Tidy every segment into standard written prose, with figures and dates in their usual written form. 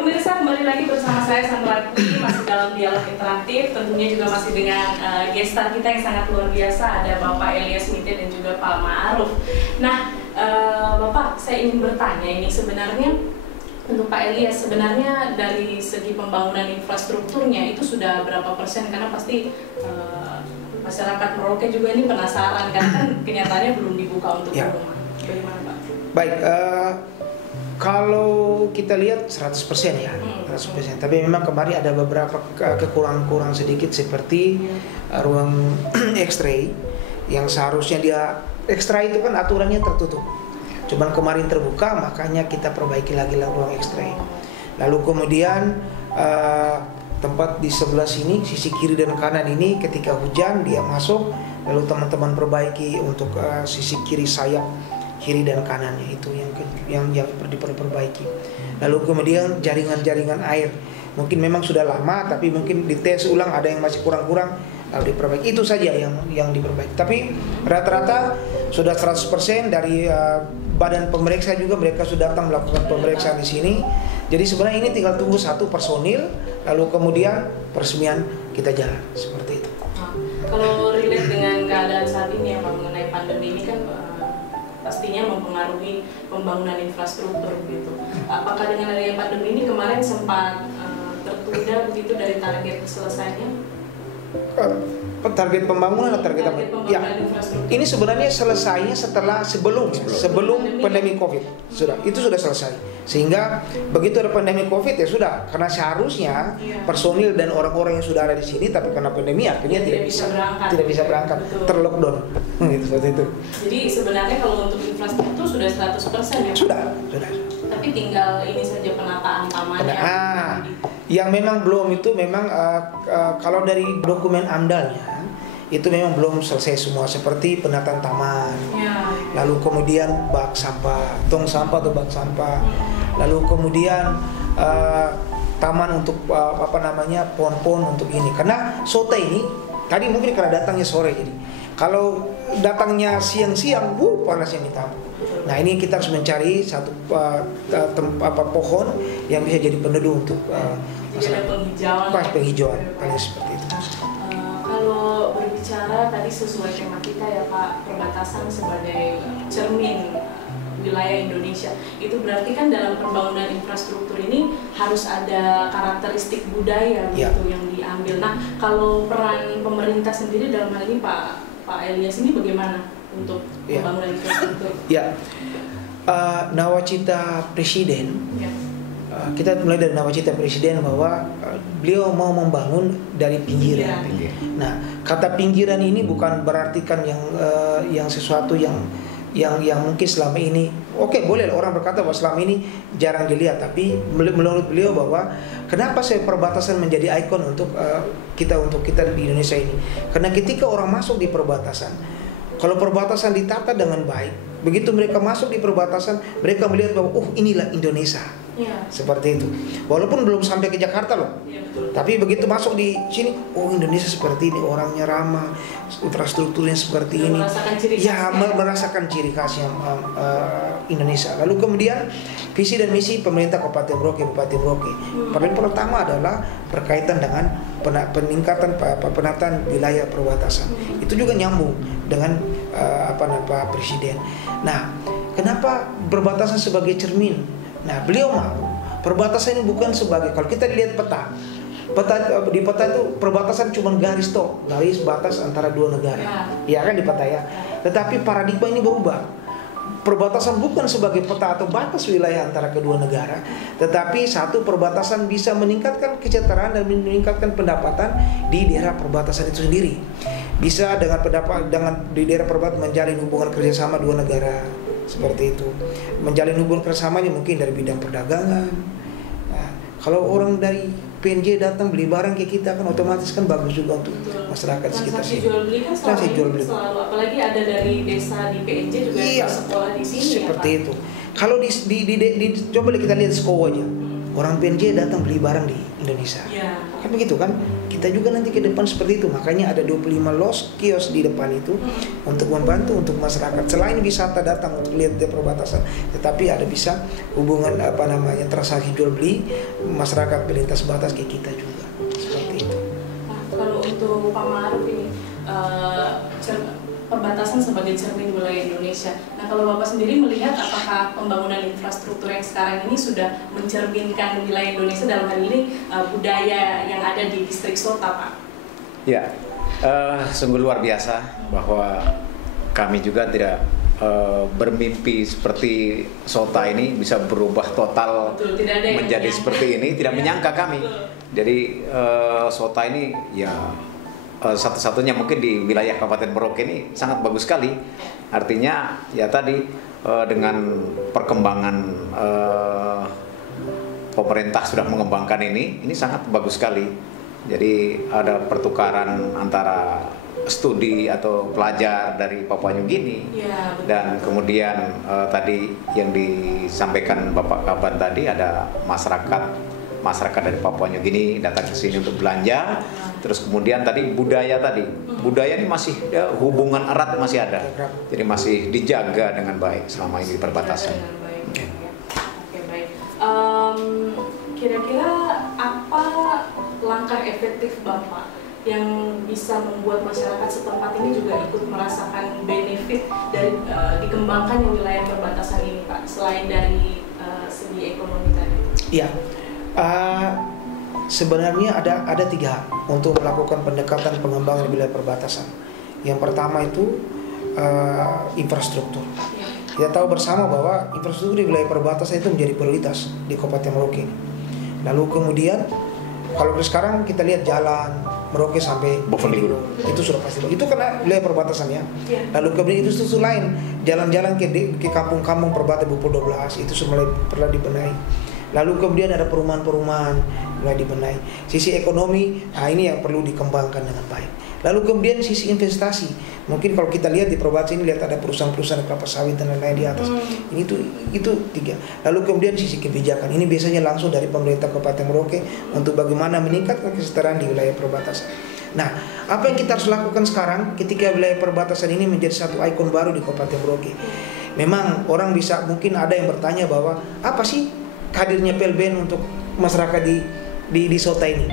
pemirsa, kembali lagi bersama saya Sandra Kwi, masih dalam dialog interaktif. Tentunya juga masih dengan gestar kita yang sangat luar biasa, ada Bapak Elias Mite dan juga Pak Ma'ruf. Nah, Bapak, saya ingin bertanya ini sebenarnya untuk Pak Elias, sebenarnya dari segi pembangunan infrastrukturnya itu sudah berapa persen? Karena pasti masyarakat Merauke juga ini penasaran, karena kan kenyataannya belum dibuka untuk rumah. Bagaimana Pak? Baik, kalau kita lihat 100% ya, 100%. Tapi memang kemarin ada beberapa kekurangan sedikit seperti ruang X-ray yang seharusnya dia X-ray itu kan aturannya tertutup. Cuman kemarin terbuka, makanya kita perbaiki lagi ruang X-ray. Lalu kemudian tempat di sebelah sini, sisi kiri dan kanan ini ketika hujan dia masuk, lalu teman-teman perbaiki untuk sisi kiri sayap kiri dan kanannya itu yang diperbaiki. Lalu kemudian jaringan-jaringan air mungkin memang sudah lama, tapi mungkin dites ulang, ada yang masih kurang-kurang, lalu diperbaiki. Itu saja yang diperbaiki. Tapi rata-rata sudah 100% dari badan pemeriksa juga, mereka sudah datang melakukan pemeriksaan di sini. Jadi sebenarnya ini tinggal tunggu satu personil, lalu kemudian peresmian kita jalan seperti itu. Kalau relate dengan keadaan saat ini ya Pak, mengenai pandemi ini kan pastinya mempengaruhi pembangunan infrastruktur gitu. Apakah dengan adanya pandemi ini kemarin sempat tertunda begitu dari target selesainya? Target pembangunan atau target apa? Ya, ini sebenarnya selesainya sebelum pandemi COVID itu sudah selesai. Sehingga begitu ada pandemi COVID ya sudah, karena seharusnya personil dan orang-orang yang sudah ada di sini, tapi karena pandemi akhirnya tidak bisa berangkat, terlockdown, gitu seperti itu. Jadi sebenarnya kalau untuk infrastruktur sudah 100% ya? Sudah. Tapi tinggal ini saja penataan tamannya. Yang memang belum itu memang kalau dari dokumen AMDAL-nya itu memang belum selesai semua, seperti penataan taman, lalu kemudian bak sampah, tong sampah atau bak sampah, lalu kemudian taman untuk pohon-pohon untuk ini. Karena sote ini tadi mungkin karena datangnya sore, jadi kalau datangnya siang-siang, panasnya minta ampun. Nah ini kita harus mencari satu pohon yang bisa jadi peneduh untuk penghijauan, paling seperti itu. Kalau berbicara tadi sesuai tema kita ya Pak, perbatasan sebagai cermin wilayah Indonesia, itu berarti kan dalam pembangunan infrastruktur ini harus ada karakteristik budaya gitu yang diambil. Nah kalau peran pemerintah sendiri dalam hal ini Pak Elias ini bagaimana untuk pembangunan infrastruktur? Nawacita Presiden, kita mulai dari nawacita Presiden bahwa beliau mau membangun dari pinggiran. Nah, kata pinggiran ini bukan berarti kan yang sesuatu yang mungkin selama ini boleh orang berkata bahwa selama ini jarang dilihat, tapi menurut beliau bahwa kenapa perbatasan menjadi ikon untuk kita di Indonesia ini, karena ketika orang masuk di perbatasan, kalau perbatasan ditata dengan baik, begitu mereka masuk di perbatasan, mereka melihat bahwa inilah Indonesia. Seperti itu. Walaupun belum sampai ke Jakarta loh. Tapi begitu masuk di sini, Indonesia seperti ini, orangnya ramah, infrastrukturnya seperti ini. Merasakan ciri khasnya Indonesia. Lalu kemudian visi dan misi pemerintah Kabupaten Merauke, Bupati Merauke. Paling pertama adalah berkaitan dengan peningkatan penataan wilayah perbatasan. Itu juga nyambung dengan Presiden. Nah, kenapa perbatasan sebagai cermin? Nah, beliau mau perbatasan ini bukan sebagai, kalau kita lihat peta di peta itu perbatasan cuma garis batas antara dua negara. Ya kan di peta ya. Tetapi paradigma ini berubah. Perbatasan bukan sebagai peta atau batas wilayah antara kedua negara, tetapi satu perbatasan bisa meningkatkan kesejahteraan dan meningkatkan pendapatan di daerah perbatasan itu sendiri. Bisa dengan di daerah perbatasan menjalin hubungan kerjasama dua negara. Seperti itu, menjalin hubungan kerjasamanya mungkin dari bidang perdagangan. Nah, kalau orang dari PNJ datang beli barang ke kita kan otomatis kan bagus juga untuk masyarakat sekitar sini. Jual beli kan selalu, apalagi ada dari desa di PNJ juga yang sekolah di sini. Seperti itu. Kalau coba kita lihat Skowo aja. orang PNJ datang beli barang di Indonesia. Kan begitu kan? Kita juga nanti ke depan seperti itu. Makanya ada 25 kios di depan itu untuk membantu untuk masyarakat. Selain wisata datang untuk lihat di perbatasan, tetapi ada bisa hubungan transaksi jual beli masyarakat melintas batas ke kita juga. Seperti itu. Nah, kalau untuk Pak Ma'ruf ini perbatasan sebagai cermin wilayah Indonesia. Nah, kalau Bapak sendiri melihat apakah pembangunan infrastruktur yang sekarang ini sudah mencerminkan wilayah Indonesia dalam hal ini budaya yang ada di distrik Sota, Pak? Ya, sungguh luar biasa bahwa kami juga tidak bermimpi seperti Sota ini bisa berubah total. Betul, tidak ada menjadi seperti ini, tidak menyangka kami. Betul. Jadi Sota ini ya satu-satunya mungkin di wilayah Kabupaten Merauke ini sangat bagus sekali. Artinya ya tadi dengan perkembangan pemerintah sudah mengembangkan ini sangat bagus sekali. Jadi ada pertukaran antara studi atau pelajar dari Papua New Guinea dan kemudian tadi yang disampaikan Bapak Kaban tadi ada masyarakat dari Papua New Guinea datang ke sini untuk belanja. Terus kemudian tadi budaya ini masih hubungan erat masih ada, jadi masih dijaga dengan baik selama ini di perbatasan. Oke, baik. Kira-kira apa langkah efektif Bapak yang bisa membuat masyarakat setempat ini juga ikut merasakan benefit dari dikembangkannya wilayah perbatasan ini, Pak, selain dari segi ekonomi tadi? Iya. Sebenarnya ada 3 hal untuk melakukan pendekatan pengembangan wilayah perbatasan. Yang pertama itu infrastruktur. Kita tahu bersama bahwa infrastruktur di wilayah perbatasan itu menjadi prioritas di Kabupaten Merauke. Lalu kemudian kalau sekarang kita lihat jalan Merauke sampai Bovendigul itu sudah pasti. Itu karena wilayah perbatasan ya. Lalu kemudian itu susu lain jalan-jalan ke kampung-kampung perbatasan Bupul 12 itu sudah mulai dibenahi. Lalu kemudian ada perumahan-perumahan mulai dibenahi. Sisi ekonomi, ini yang perlu dikembangkan dengan baik. Lalu kemudian sisi investasi. Mungkin kalau kita lihat di perbatasan ini lihat ada perusahaan-perusahaan kelapa sawit dan lain-lain di atas. Ini itu 3. Lalu kemudian sisi kebijakan. Ini biasanya langsung dari pemerintah Kabupaten Merauke untuk bagaimana meningkatkan kesetaraan di wilayah perbatasan. Nah, apa yang kita harus lakukan sekarang ketika wilayah perbatasan ini menjadi satu ikon baru di Kabupaten Merauke? Memang orang bisa mungkin ada yang bertanya bahwa apa sih hadirnya PLBN untuk masyarakat di Sota ini.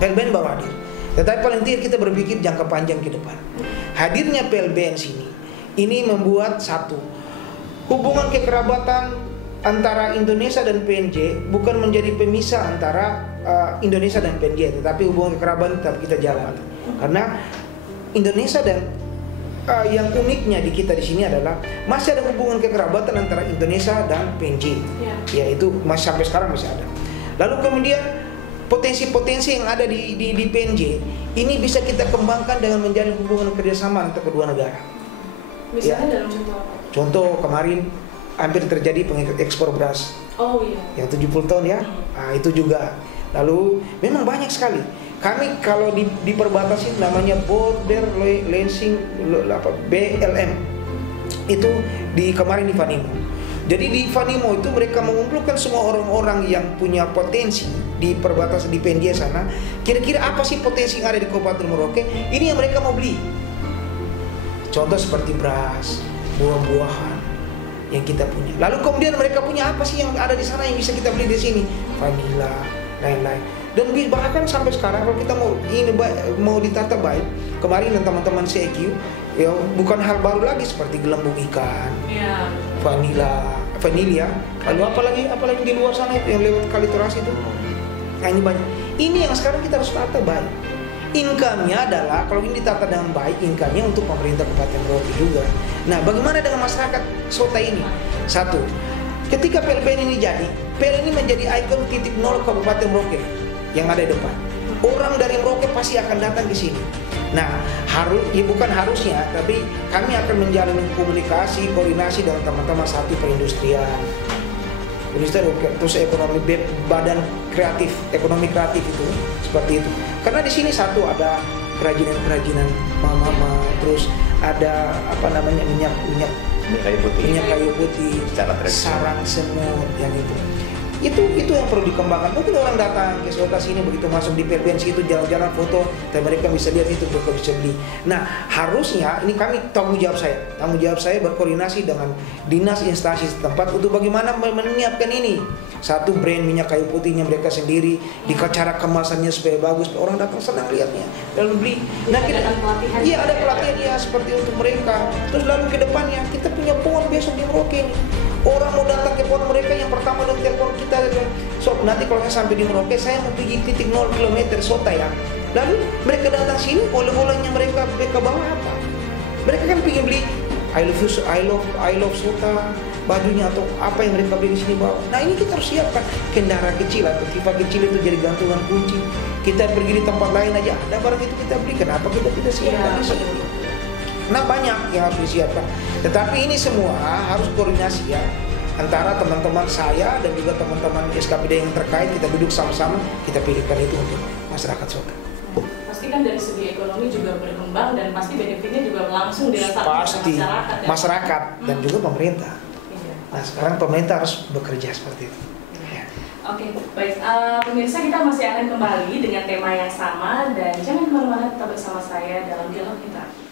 PLBN baru hadir, tetapi paling tidak kita berpikir jangka panjang ke depan. Hadirnya PLBN sini ini membuat satu hubungan kekerabatan antara Indonesia dan PNJ bukan menjadi pemisah antara Indonesia dan PNJ, tetapi hubungan kekerabatan tetap kita jalan. Karena Indonesia dan yang uniknya di kita di sini adalah masih ada hubungan kekerabatan antara Indonesia dan PNJ, yaitu masih sampai sekarang masih ada. Lalu kemudian potensi-potensi yang ada di PNJ ini bisa kita kembangkan dengan menjalin hubungan kerjasama antara kedua negara. Misalnya dalam contoh apa? Contoh kemarin hampir terjadi ekspor beras. Oh iya. Yang 70 ton ya, itu juga. Lalu memang banyak sekali. Kami kalau di perbatasan namanya border lancing BLM itu kemarin di Vanimo. Jadi di Vanimo itu mereka mengumpulkan semua orang-orang yang punya potensi di perbatasan di PNJ sana. Kira-kira apa sih potensi yang ada di Kabupaten Merauke? Ini yang mereka mau beli. Contoh seperti beras, buah-buahan yang kita punya. Lalu kemudian mereka punya apa sih yang ada di sana yang bisa kita beli di sini? Vanila, lain-lain. Dan bahkan sampai sekarang kalau kita mau ditata baik, kemarin dan teman-teman CEQ ya bukan hal baru lagi seperti gelembung ikan, vanila, lalu apalagi di luar sana itu yang lewat kaliturasi itu. Nah ini banyak. Ini yang sekarang kita harus tata baik. Income-nya adalah kalau ini ditata dengan baik, income-nya untuk pemerintah Kabupaten Merauke juga. Nah, bagaimana dengan masyarakat Sota ini? Satu, ketika PLBN ini jadi, PLBN ini menjadi ikon titik nol Kabupaten Merauke yang ada di depan. Orang dari Merauke pasti akan datang ke sini. Nah, bukan harusnya, tapi kami akan menjalin komunikasi, koordinasi dengan teman-teman satu perindustrian, terus ekonomi badan kreatif, ekonomi kreatif itu seperti itu. Karena di sini satu ada kerajinan mama, terus ada minyak kayu putih, sarang semut yang itu. itu yang perlu dikembangkan. Mungkin orang datang ke Sota sini, begitu masuk di PPNC itu jalan-jalan foto, dan mereka bisa lihat itu, mereka bisa beli. Nah, harusnya ini kami tanggung jawab saya berkoordinasi dengan dinas instansi setempat untuk bagaimana menyiapkan ini. Satu, brand minyak kayu putihnya mereka sendiri, di cara kemasannya supaya bagus, orang datang senang lihatnya, lalu beli. Nah, kita ada pelatihan ya seperti untuk mereka. Terus lalu ke depannya kita punya pohon besok di Merauke nih. Orang mau datang ke pohon mereka, yang pertama udah telepon kita, sob nanti kalau saya sampai di Merauke saya mau pergi titik 0 km Sota ya. Lalu mereka datang sini, oleh-olehnya mereka bawa apa? Mereka kan pengen beli I love Sota, bajunya atau apa yang mereka beli di sini bawa. Nah, ini kita harus siapkan kendaraan kecil atau tifa kecil itu jadi gantungan kunci. Kita pergi di tempat lain aja ada barang itu kita beli, kenapa kita tidak siapkan di sini? Nah, banyak yang harus disiapkan. Tetapi ini semua harus koordinasi ya, antara teman-teman saya dan juga teman-teman SKPD yang terkait. Kita duduk sama-sama, kita pilihkan itu untuk masyarakat Sota. Pasti kan dari segi ekonomi juga berkembang dan pasti benefitnya juga langsung dirasakan masyarakat dan juga pemerintah. Nah, sekarang pemerintah harus bekerja seperti itu. Oke, baik. Pemirsa, kita masih akan kembali dengan tema yang sama dan jangan kemana-mana, tetap bersama saya dalam dialog kita.